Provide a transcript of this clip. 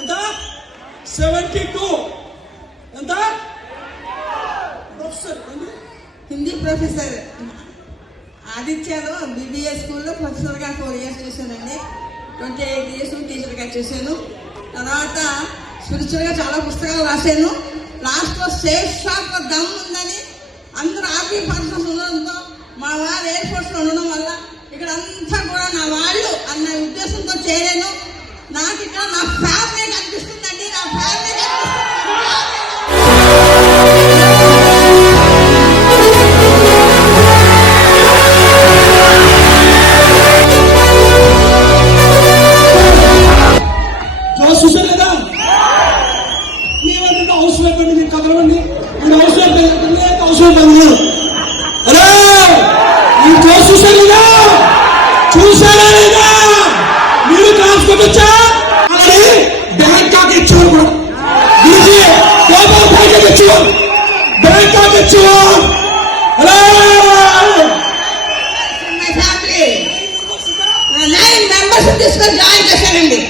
ఎంత 72 ఎంత professor Hindi professor ఆదిత్యలో BBA స్కూల్లో ప్రొఫెసర్గా 4 years చేశానండి. 28 years టీచర్గా చేశాను. తర్వాత స్పిరిచువల్గా చాలా పుస్తకాలు రాశాను. లాస్ట్లో సేఫ్ షాప్ దమ్ ఉందని అందరూ ఆర్మీ పర్సన్స్ ఉండడంతో మా వాళ్ళు ఎయిర్ ఫోర్స్లో ఉండడం వల్ల ఇక్కడ అంతా కూడా నా వాళ్ళు అన్న ఉద్దేశంతో చేరాను. నాకు ఇక్కడ నా ఫ్యామిలీ కనిపిస్తుందండి. నా ఫ్యామిలీ చూసారు కదా, ఏమంటే అవసరం అయిపోయింది. మీరు కదలవండి, మీరు అవసరం అయిపోయింది, అవసరం అయిపోయింది. అరే ఈ కోర్సు చూసారు కదా, చూసారా లేదా? మీరు క్లాస్ కొట్టొచ్చా? అలాగే బ్యాంకాక్ ఇచ్చేవారు కూడా గ్లోబల్ బ్యాంకాక్ ఇచ్చేవారు, బ్యాంకాక్ ఇచ్చేవారు. ఫ్యామిలీ 9 members తీసుకొని జాయిన్ చేశానండి.